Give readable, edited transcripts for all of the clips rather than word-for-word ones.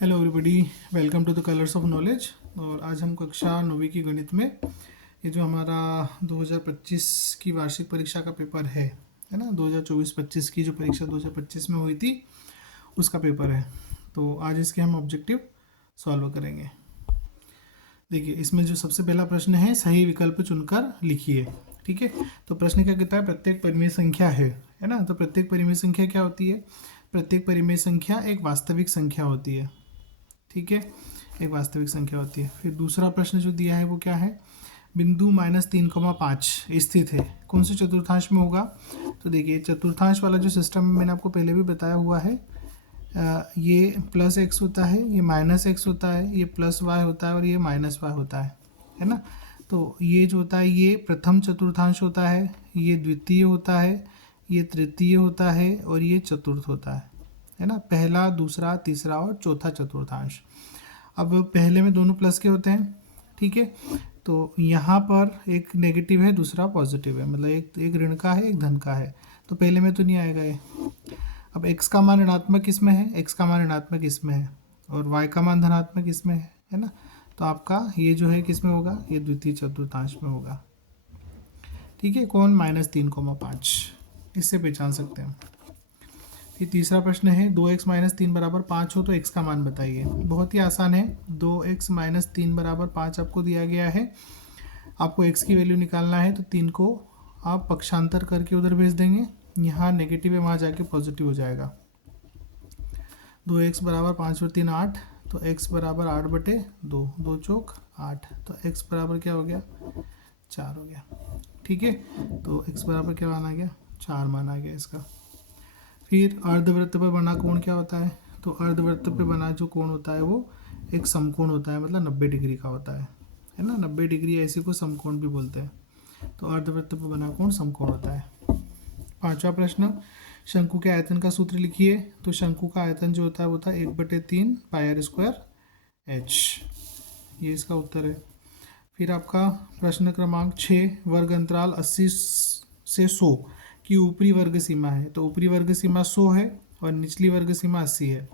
Hello everybody, welcome to the colours of knowledge. और आज हम कक्षा 9वीं की गणित में ये जो हमारा 2025 की वार्षिक परीक्षा का पेपर है ना, 2024-25 की जो परीक्षा 2025 में हुई थी उसका पेपर है। तो आज इसके हम ऑब्जेक्टिव सॉल्व करेंगे। देखिए, इसमें जो सबसे पहला प्रश्न है, सही विकल्प चुनकर लिखिए। ठीक है, तो प्रश्न क्या कहता है, प्रत्येक परिमेय संख्या है ना। तो प्रत्येक परिमेय संख्या क्या होती है? प्रत्येक परिमेय संख्या एक वास्तविक संख्या होती है। ठीक है, एक वास्तविक संख्या होती है। फिर दूसरा प्रश्न जो दिया है वो क्या है, बिंदु -3,5 स्थित है, कौन से चतुर्थांश में होगा? तो देखिए, चतुर्थांश वाला जो सिस्टम मैंने आपको पहले भी बताया हुआ है, ये +x होता है, ये -x होता है, ये +y होता है और ये -y होता है ना। तो ये जो होता है ये प्रथम चतुर्थांश होता है, ये द्वितीय होता है, ये तृतीय होता है और ये चतुर्थ होता है ना। पहला, दूसरा, तीसरा और चौथा चतुर्थांश। अब पहले में दोनों प्लस के होते हैं। ठीक है, तो यहाँ पर एक नेगेटिव है, दूसरा पॉजिटिव है, मतलब एक ऋण का है, एक धन का है। तो पहले में तो नहीं आएगा ये। अब x का मान ऋणात्मक किस में है? x का मान ऋणात्मक इसमें है और y का मान धनात्मक इसमें है ना। तो आपका ये जो है किस में होगा? ये द्वितीय चतुर्थांश में होगा। ठीक है, कौन? -3,5, इससे पहचान सकते हैं। फिर तीसरा प्रश्न है, 2x - 3 = 5 हो तो x का मान बताइए। बहुत ही आसान है, 2x - 3 = 5 आपको दिया गया है। आपको x की वैल्यू निकालना है, तो 3 को आप पक्षांतर करके उधर भेज देंगे। यहाँ नेगेटिव है, वहाँ जाके पॉजिटिव हो जाएगा। 2x = 5 और 3 8, तो x = 8/2, 2 चौक 8, तो x बराबर क्या हो गया? 4 हो गया। ठीक है, तो x बराबर क्या माना गया? 4 माना गया इसका। फिर अर्धवृत्त पर बना कोण क्या होता है? तो अर्धवृत्त पे बना जो कोण होता है वो एक समकोण होता है, मतलब 90 डिग्री का होता है ना। 90 डिग्री ऐसे को समकोण भी बोलते हैं। तो अर्धवृत्त पर बना कोण समकोण होता है। पांचवा प्रश्न, शंकु के आयतन का सूत्र लिखिए। तो शंकु का आयतन जो होता है वो था 1/3 πr² h। ये इसका उत्तर है। फिर आपका प्रश्न क्रमांक 6, वर्ग अंतराल 80 से 100 की ऊपरी वर्ग सीमा है। तो ऊपरी वर्ग सीमा 100 है और निचली वर्ग सीमा 80 है।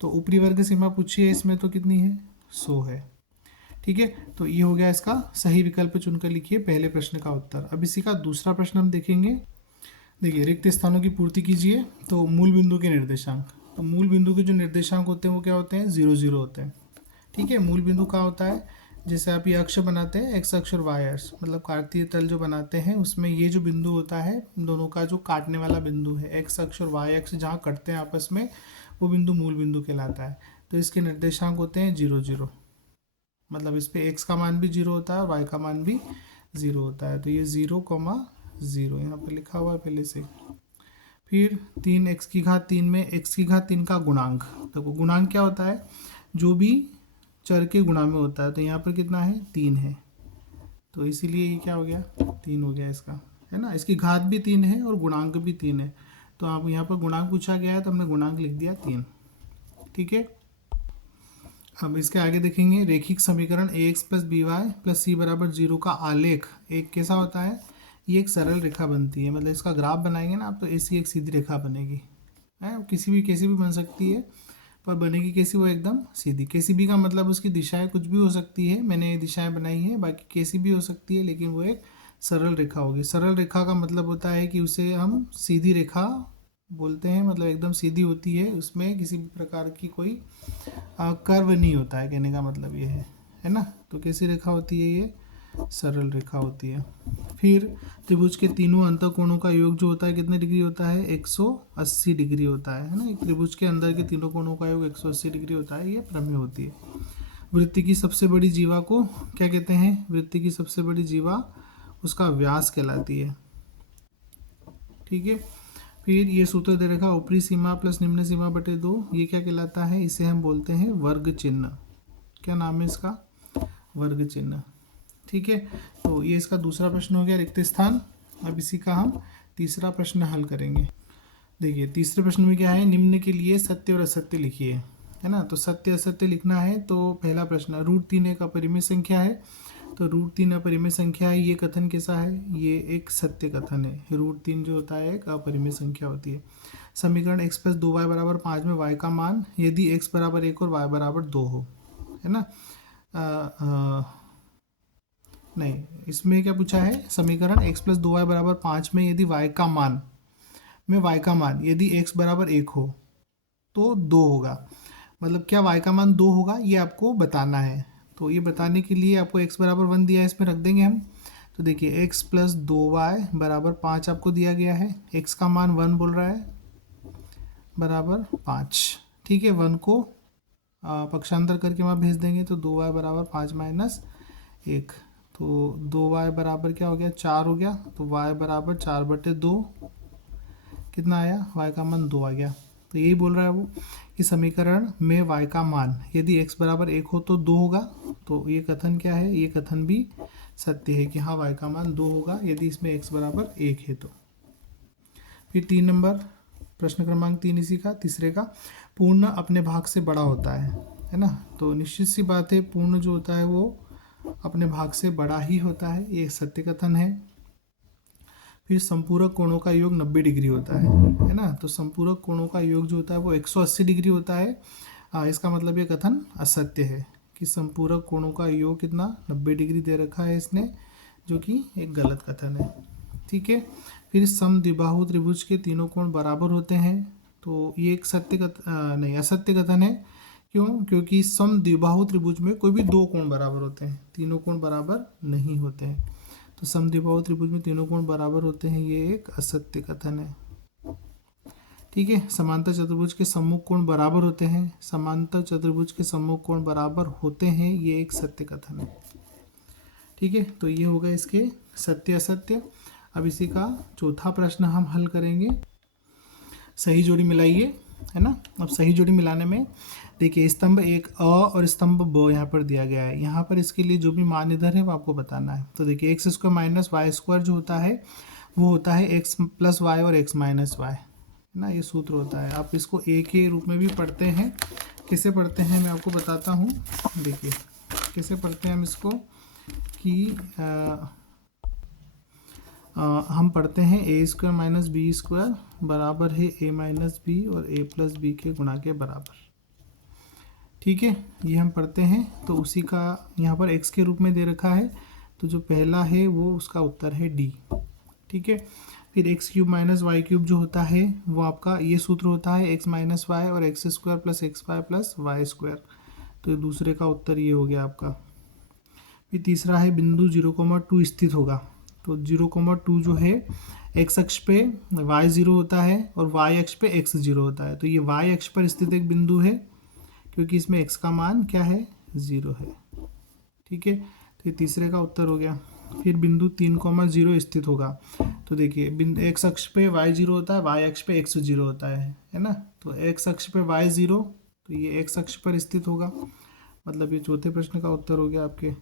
तो ऊपरी वर्ग सीमा पूछिए इसमें तो कितनी है? 100 है। ठीक है, तो ये हो गया इसका सही विकल्प चुनकर लिखिए पहले प्रश्न का उत्तर। अब इसी का दूसरा प्रश्न हम देखेंगे। देखिए, रिक्त स्थानों की पूर्ति कीजिए। तो मूल बिंदु के निर्देशांक, तो मूल बिंदु के जो निर्देशांक होते हैं वो क्या होते हैं? 0 0 होते हैं। ठीक है, मूल बिंदु का होता है, जैसे आप ये अक्ष बनाते हैं, एक्स अक्ष और वाई अक्ष, मतलब कार्तीय तल जो बनाते हैं उसमें ये जो बिंदु होता है, दोनों का जो काटने वाला बिंदु है, एक्स अक्ष और वाई अक्ष जहाँ कटते हैं आपस में, वो बिंदु मूल बिंदु कहलाता है। तो इसके निर्देशांक होते हैं 0 0, मतलब इस पे एक्स का मान भी 0 होता है और वाई का मान भी 0 होता है। तो ये 0,0 यहाँ पर लिखा हुआ है पहले से। फिर 3x3 में x3 का गुणांक, तो गुणांक क्या होता है? जो भी चर के गुणा में होता है। तो यहाँ पर कितना है? 3 है, तो इसीलिए ये क्या हो गया? 3 हो गया इसका, है ना। इसकी घात भी 3 है और गुणांक भी 3 है। तो आप यहाँ पर गुणांक पूछा गया है तो हमने गुणांक लिख दिया 3। ठीक है, अब इसके आगे देखेंगे, रेखिक समीकरण ax + by + c = 0 का आलेख एक कैसा होता है? ये एक सरल रेखा बनती है, मतलब इसका ग्राफ बनाएंगे ना आप तो ऐसी एक सीधी रेखा बनेगी, है। कैसी भी बन सकती है, पर बनेगी कैसी? वो एकदम सीधी। कैसी भी का मतलब उसकी दिशाएं कुछ भी हो सकती है, मैंने ये दिशाएं बनाई है, बाकी कैसी भी हो सकती है, लेकिन वो एक सरल रेखा होगी। सरल रेखा का मतलब होता है कि उसे हम सीधी रेखा बोलते हैं, मतलब एकदम सीधी होती है, उसमें किसी भी प्रकार की कोई कर्व नहीं होता है, कहने का मतलब ये है ना। तो कैसी रेखा होती है? ये सरल रेखा होती है। फिर त्रिभुज के तीनों अंतःकोणों का योग जो होता है कितने डिग्री होता है? 180 डिग्री होता है ना। एक त्रिभुज के अंदर के तीनों कोणों का योग 180 डिग्री होता है, ये प्रमेय होती है। वृत्ति की सबसे बड़ी जीवा को क्या कहते हैं? वृत्ति की सबसे बड़ी जीवा उसका व्यास कहलाती है। ठीक है, फिर ये सूत्र दे रखा, ऊपरी सीमा + निम्न सीमा बटे 2, ये क्या कहलाता है? इसे हम बोलते हैं वर्ग चिन्ह। क्या नाम है इसका? वर्ग चिन्ह। ठीक है, तो ये इसका दूसरा प्रश्न हो गया, रिक्त स्थान। अब इसी का हम तीसरा प्रश्न हल करेंगे। देखिए, तीसरे प्रश्न में क्या है, निम्न के लिए सत्य और असत्य लिखिए, है ना। तो सत्य असत्य लिखना है। तो पहला प्रश्न, √3 एक अपरिमेय संख्या है। तो √3 अपरिमेय संख्या है, ये कथन कैसा है? ये एक सत्य कथन है। √3 जो होता है एक अपरिमेय संख्या होती है। समीकरण x प्लस 2y बराबर 5 में y का मान यदि x बराबर 1 और y बराबर 2 हो, है ना। नहीं, इसमें क्या पूछा है, समीकरण x प्लस 2y बराबर 5 में यदि y का मान यदि x बराबर 1 हो तो 2 होगा। मतलब क्या y का मान 2 होगा, ये आपको बताना है। तो ये बताने के लिए आपको x बराबर 1 दिया है, इसमें रख देंगे हम। तो देखिए x प्लस 2y बराबर 5 आपको दिया गया है, x का मान 1 बोल रहा है बराबर 5। ठीक है, 1 को पक्षांतर करके वहाँ भेज देंगे तो 2y बराबर 5 माइनस 1, तो 2y बराबर क्या हो गया, 4 हो गया। तो y बराबर 4/2 कितना आया, y का मान 2 आ गया। तो यही बोल रहा है वो कि समीकरण में y का मान यदि x बराबर 1 हो तो 2 होगा। तो ये कथन क्या है, ये कथन भी सत्य है कि हाँ y का मान 2 होगा यदि इसमें x बराबर 1 है तो। फिर 3 नंबर प्रश्न क्रमांक 3 इसी का तीसरे का, पूर्ण अपने भाग से बड़ा होता है ना। तो निश्चित सी बात है, पूर्ण जो होता है वो अपने भाग से बड़ा ही होता है, ये सत्य कथन है। फिर संपूरक कोणों का योग 90 डिग्री होता है ना। तो संपूरक कोणों का योग जो होता है वो 180 डिग्री होता है। इसका मतलब ये कथन असत्य है कि संपूरक कोणों का योग कितना 90 डिग्री दे रखा है इसने, जो कि एक गलत कथन है। ठीक है, फिर समद्विबाहु त्रिभुज के तीनों कोण बराबर होते हैं, तो ये एक असत्य कथन है। क्यों, क्योंकि समद्विबाहु त्रिभुज में कोई भी 2 कोण बराबर होते हैं, तीनों कोण बराबर नहीं होते हैं। तो समद्विबाहु त्रिभुज में तीनों कोण बराबर होते हैं, ये एक असत्य कथन है। ठीक है, समांतर चतुर्भुज के सम्मुख कोण बराबर होते हैं, समांतर चतुर्भुज के सम्मुख कोण बराबर होते हैं, ये एक सत्य कथन है। ठीक है, तो ये होगा इसके सत्य असत्य। अब इसी का चौथा प्रश्न हम हल करेंगे, सही जोड़ी मिलाइए, है ना। अब सही जोड़ी मिलाने में देखिए, स्तंभ एक अ और स्तंभ ब यहाँ पर दिया गया है, यहाँ पर इसके लिए जो भी मान इधर है वो आपको बताना है। तो देखिए x square minus y square जो होता है वो होता है एक्स प्लस वाई और एक्स माइनस वाई, है ना, ये सूत्र होता है। आप इसको ए के रूप में भी पढ़ते हैं, कैसे पढ़ते हैं मैं आपको बताता हूँ। देखिए कैसे पढ़ते हैं हम इसको कि हम पढ़ते हैं ए स्क्वायर माइनस बी स्क्वायर बराबर है ए माइनस बी और ए प्लस बी के गुणा के बराबर। ठीक है, ये हम पढ़ते हैं। तो उसी का यहाँ पर x के रूप में दे रखा है, तो जो पहला है वो उसका उत्तर है डी। ठीक है, फिर x cube minus y cube जो होता है वो आपका ये सूत्र होता है एक्स माइनस वाई और x square plus x y plus y square. तो दूसरे का उत्तर ये हो गया आपका। फिर तीसरा है बिंदु 0,2 स्थित होगा। तो 0,2 जो है एक्स अक्ष पे y0 होता है और y अक्ष पे x0 होता है। तो ये y अक्ष पर स्थित एक बिंदु है क्योंकि इसमें x का मान क्या है, 0 है। ठीक है, तो ये तीसरे का उत्तर हो गया। फिर बिंदु 3,0 स्थित होगा। तो देखिए बिंदु x अक्ष पे y0 होता है, y अक्ष पे x0 होता है ना। तो x अक्ष पे y0, तो ये x अक्ष पर स्थित होगा, मतलब ये चौथे प्रश्न का उत्तर हो गया आपके।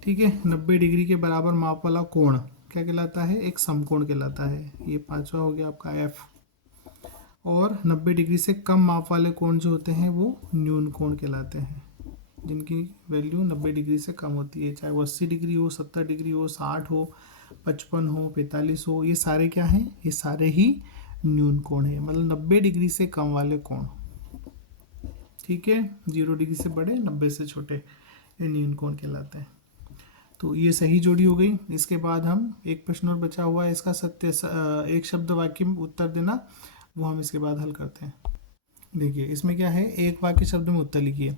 ठीक है, 90 डिग्री के बराबर माप वाला कोण क्या कहलाता है, एक समकोण कहलाता है। ये पांचवा हो गया आपका F। और 90 डिग्री से कम माप वाले कोण जो होते हैं वो न्यून कोण कहलाते हैं, जिनकी वैल्यू 90 डिग्री से कम होती है, चाहे वो 80 डिग्री हो, 70 डिग्री हो, 60 हो, 55 हो, 45 हो, ये सारे क्या हैं, ये सारे ही न्यून कोण है, मतलब 90 डिग्री से कम वाले कोण। ठीक है, 0 डिग्री से बड़े, 90 से छोटे, ये न्यून कोण कहलाते हैं। तो ये सही जोड़ी हो गई। इसके बाद हम एक प्रश्न और बचा हुआ है, इसका सत्य एक शब्द वाक्य में उत्तर देना, वो हम इसके बाद हल करते हैं। देखिए इसमें क्या है, एक वाक्य शब्द में उत्तर लिखिए।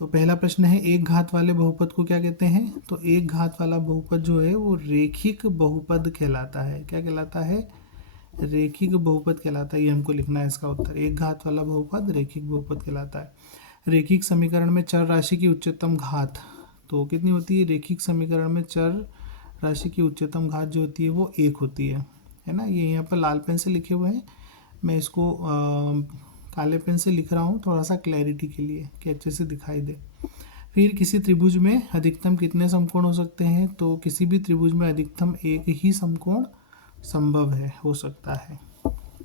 तो पहला प्रश्न है एक घात वाले बहुपद को क्या कहते हैं। तो एक घात वाला बहुपद जो है वो रेखिक बहुपद कहलाता है। क्या कहलाता है, रेखिक बहुपद कहलाता है। ये हमको लिखना है इसका उत्तर, एक घात वाला बहुपद रेखिक बहुपद कहलाता है। रेखिक समीकरण में चर राशि की उच्चतम घात तो कितनी होती है, रेखिक समीकरण में चर राशि की उच्चतम घात जो होती है वो 1 होती है ना। ये यहाँ पर लाल पेन से लिखे हुए हैं, मैं इसको काले पेन से लिख रहा हूँ थोड़ा सा क्लैरिटी के लिए कि अच्छे से दिखाई दे। फिर किसी त्रिभुज में अधिकतम कितने समकोण हो सकते हैं। तो किसी भी त्रिभुज में अधिकतम एक ही समकोण संभव है, हो सकता है।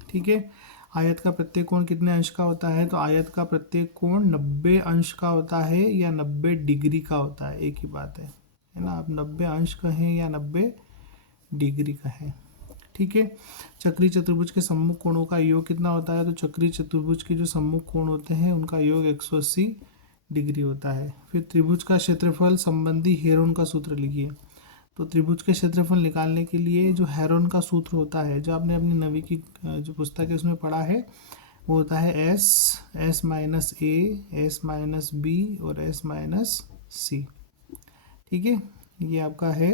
ठीक है, आयत का प्रत्येक कोण कितने अंश का होता है। तो आयत का प्रत्येक कोण 90 अंश का होता है या 90 डिग्री का होता है, एक ही बात है ना। आप 90 अंश कहें या 90 डिग्री कहें। ठीक है। चक्रीय चतुर्भुज के सम्मुख कोणों का योग कितना होता है? तो चक्रीय चतुर्भुज के जो सम्मुख कोण होते हैं उनका योग 180 डिग्री होता है। फिर त्रिभुज का क्षेत्रफल संबंधी हेरोन का सूत्र लिखिए। तो त्रिभुज के क्षेत्रफल निकालने के लिए जो हेरोन का सूत्र होता है, जो आपने अपनी 9वीं की जो पुस्तक है उसमें पढ़ा है, वो होता है एस माइनस ए, एस माइनस बी और एस माइनस सी। ठीक है, ये आपका है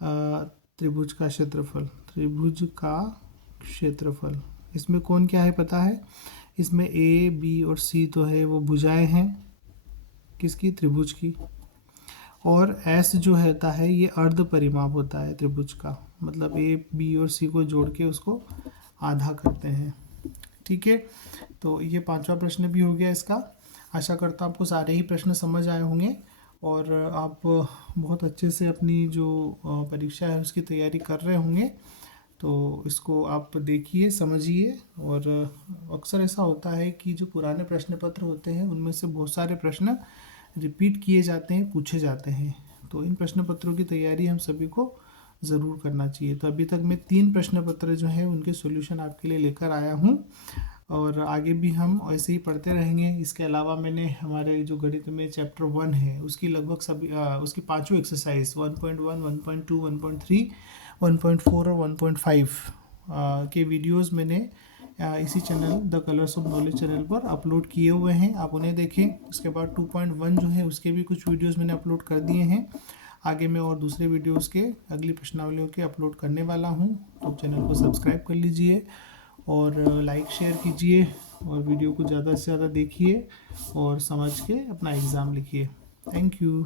त्रिभुज का क्षेत्रफल। त्रिभुज का क्षेत्रफल, इसमें कौन क्या है पता है? इसमें ए, बी और सी तो है, वो भुजाएं हैं किसकी? त्रिभुज की। और एस जो होता है ये अर्ध परिमाप होता है त्रिभुज का, मतलब ए, बी और सी को जोड़ के उसको आधा करते हैं। ठीक है, तो ये 5वां प्रश्न भी हो गया इसका। आशा करता हूँ आपको सारे ही प्रश्न समझ आए होंगे और आप बहुत अच्छे से अपनी जो परीक्षा है उसकी तैयारी कर रहे होंगे। तो इसको आप देखिए, समझिए। और अक्सर ऐसा होता है कि जो पुराने प्रश्न पत्र होते हैं उनमें से बहुत सारे प्रश्न रिपीट किए जाते हैं, पूछे जाते हैं। तो इन प्रश्न पत्रों की तैयारी हम सभी को ज़रूर करना चाहिए। तो अभी तक मैं 3 प्रश्न पत्र जो है उनके सॉल्यूशन आपके लिए लेकर आया हूँ और आगे भी हम ऐसे ही पढ़ते रहेंगे। इसके अलावा मैंने हमारे जो गणित में चैप्टर 1 है उसकी लगभग सभी उसकी 5 एक्सरसाइज 1.1, 1.2, 1.3, 1.4 और 1.5 के वीडियोस मैंने इसी channel the colours of knowledge channel पर अपलोड किए हुए हैं, आप उन्हें देखें। उसके बाद 2.1 जो है उसके भी कुछ वीडियोस मैंने अपलोड कर दिए हैं। आगे मैं और दूसरे वीडियोस के अगली प्रश्नावलियों के अपलोड करने वाला हूं, तो चैनल को सब्सक्राइब कर लीजिए और लाइक शेयर कीजिए और वीडियो को ज़्यादा से ज़्यादा देखिए और समझ के अपना एग्ज़ाम लिखिए। Thank you.